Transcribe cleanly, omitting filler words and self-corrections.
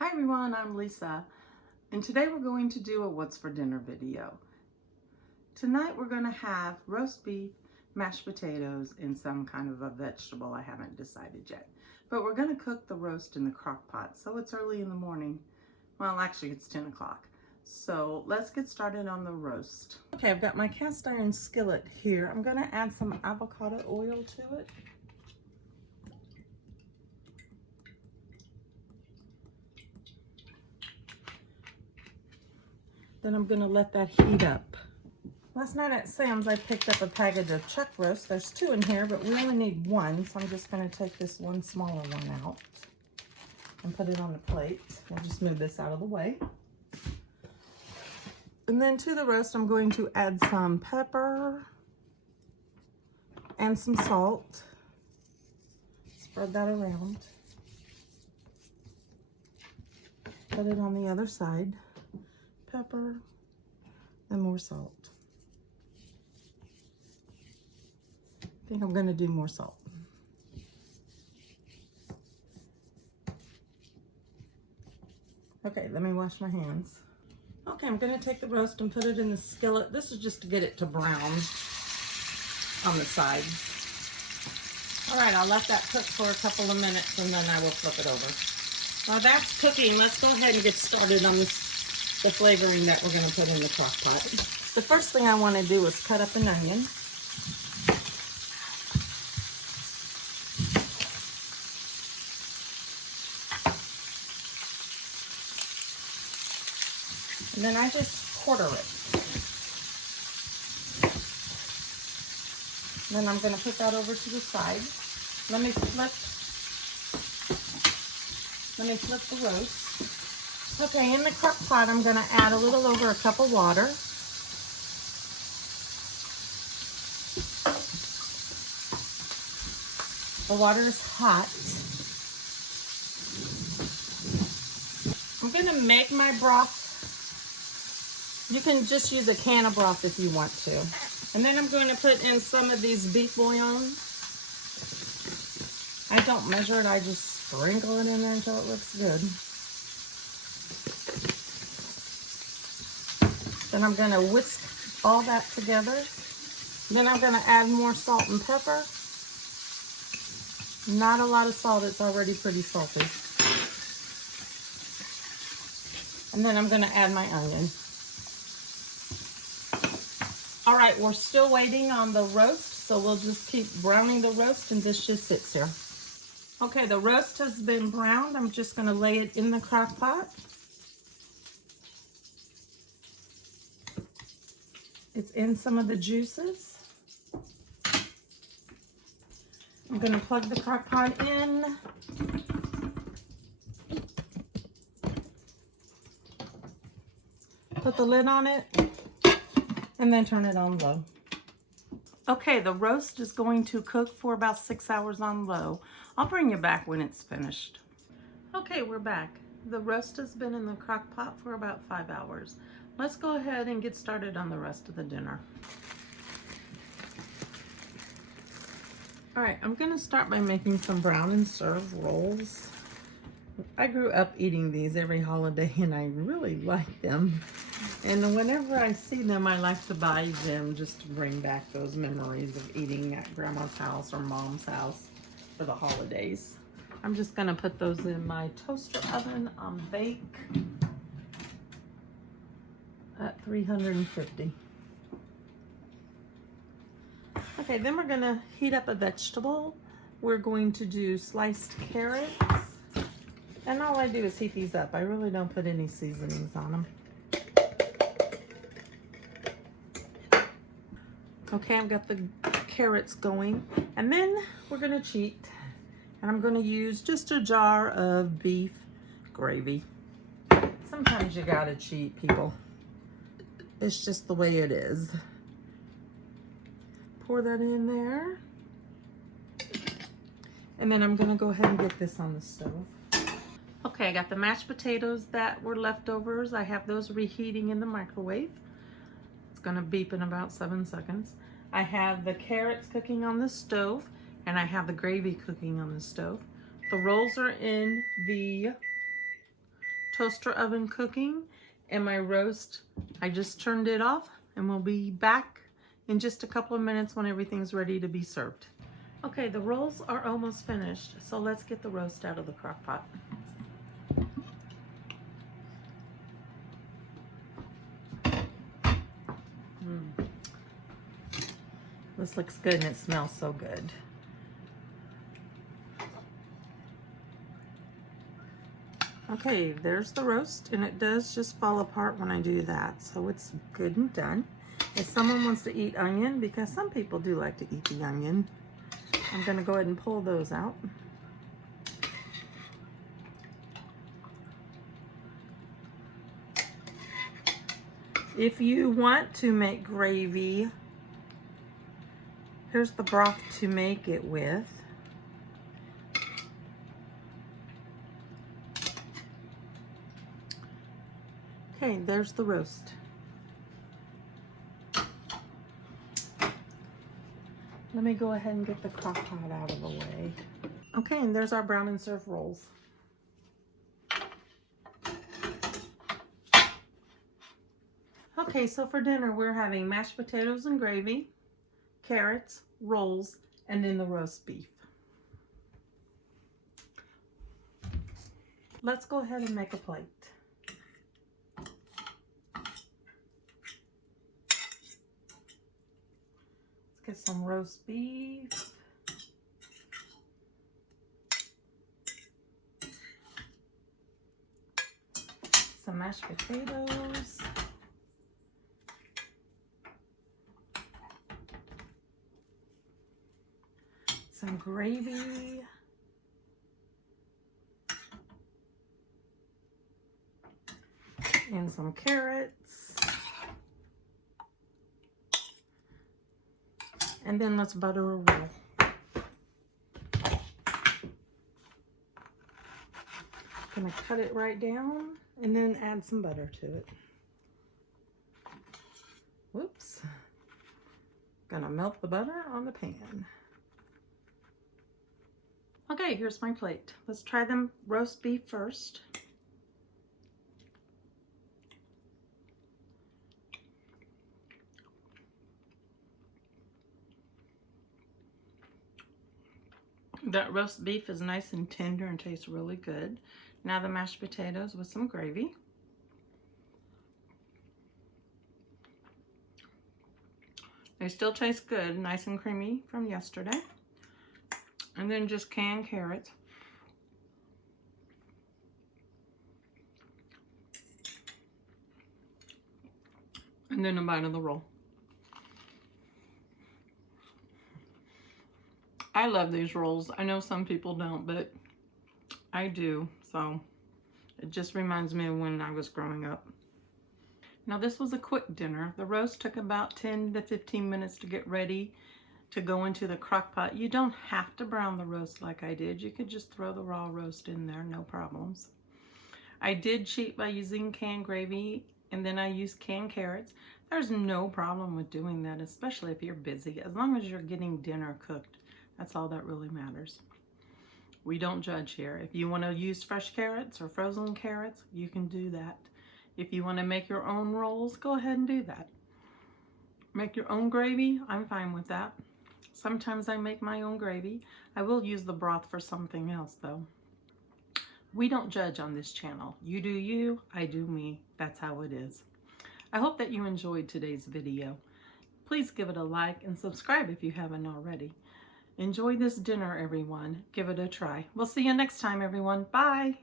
Hi everyone, I'm Lisa, and today we're going to do a what's for dinner video. Tonight we're going to have roast beef, mashed potatoes, and some kind of a vegetable. I haven't decided yet. But we're going to cook the roast in the crock pot, so it's early in the morning. Well, actually it's 10 o'clock. So let's get started on the roast. Okay, I've got my cast iron skillet here. I'm going to add some avocado oil to it. Then I'm gonna let that heat up. Last night at Sam's, I picked up a package of chuck roast. There's 2 in here, but we only need 1, so I'm just gonna take this one smaller one out and put it on the plate. We'll just move this out of the way. And then to the roast, I'm going to add some pepper and some salt. Spread that around. Put it on the other side. Pepper and more salt. I think I'm going to do more salt. Okay, let me wash my hands. Okay, I'm going to take the roast and put it in the skillet. This is just to get it to brown on the sides. All right, I'll let that cook for a couple of minutes and then I will flip it over. While that's cooking, let's go ahead and get started on the flavoring that we're going to put in the crock pot. The first thing I want to do is cut up an onion. And then I just quarter it. Then I'm going to put that over to the side. Let me flip the roast. Okay, in the crock pot, I'm going to add a little over a cup of water. The water is hot. I'm going to make my broth. You can just use a can of broth if you want to. And then I'm going to put in some of these beef bouillon. I don't measure it, I just sprinkle it in there until it looks good. Then I'm going to whisk all that together. Then I'm going to add more salt and pepper. Not a lot of salt, it's already pretty salty. And then I'm going to add my onion. All right, we're still waiting on the roast, so we'll just keep browning the roast and this just sits here. Okay, the roast has been browned. I'm just going to lay it in the crock pot. It's in some of the juices. I'm going to plug the crock pot in. Put the lid on it and then turn it on low. Okay, the roast is going to cook for about 6 hours on low. I'll bring you back when it's finished. Okay, we're back. The roast has been in the crock pot for about 5 hours. Let's go ahead and get started on the rest of the dinner. All right, I'm gonna start by making some brown and serve rolls. I grew up eating these every holiday and I really like them. And whenever I see them, I like to buy them just to bring back those memories of eating at grandma's house or mom's house for the holidays. I'm just gonna put those in my toaster oven on bake at 350. Okay, then we're gonna heat up a vegetable. We're going to do sliced carrots. And all I do is heat these up. I really don't put any seasonings on them. Okay, I've got the carrots going. And then we're gonna cheat. And I'm gonna use just a jar of beef gravy. Sometimes you gotta cheat, people. It's just the way it is. Pour that in there. And then I'm gonna go ahead and get this on the stove. Okay, I got the mashed potatoes that were leftovers. I have those reheating in the microwave. It's gonna beep in about 7 seconds. I have the carrots cooking on the stove and I have the gravy cooking on the stove. The rolls are in the toaster oven cooking, and my roast, I just turned it off, and we'll be back in just a couple of minutes when everything's ready to be served. Okay, the rolls are almost finished, so let's get the roast out of the crock pot. This looks good and it smells so good. Okay, there's the roast, and it does just fall apart when I do that, so it's good and done. If someone wants to eat onion, because some people do like to eat the onion, I'm going to go ahead and pull those out. If you want to make gravy, here's the broth to make it with. Okay, there's the roast. Let me go ahead and get the crock pot out of the way. Okay, and there's our brown and serve rolls. Okay, so for dinner we're having mashed potatoes and gravy, carrots, rolls, and then the roast beef. Let's go ahead and make a plate. Let's get some roast beef. Some mashed potatoes. Some gravy. And some carrots. And then let's butter a roll. Gonna cut it right down and then add some butter to it. Whoops. Gonna melt the butter on the pan. Okay, here's my plate. Let's try the roast beef first. That roast beef is nice and tender and tastes really good. Now the mashed potatoes with some gravy. They still taste good, nice and creamy from yesterday. And then just canned carrots. And then a bite of the roll. I love these rolls. I know some people don't, but I do. So it just reminds me of when I was growing up. Now this was a quick dinner. The roast took about 10 to 15 minutes to get ready to go into the crock pot. You don't have to brown the roast like I did. You could just throw the raw roast in there, no problems. I did cheat by using canned gravy, and then I used canned carrots. There's no problem with doing that, especially if you're busy. As long as you're getting dinner cooked, that's all that really matters. We don't judge here. If you want to use fresh carrots or frozen carrots, you can do that. If you want to make your own rolls, go ahead and do that. Make your own gravy, I'm fine with that. Sometimes I make my own gravy. I will use the broth for something else though. We don't judge on this channel. You do you, I do me. That's how it is. I hope that you enjoyed today's video. Please give it a like and subscribe if you haven't already. Enjoy this dinner, everyone. Give it a try. We'll see you next time, everyone. Bye.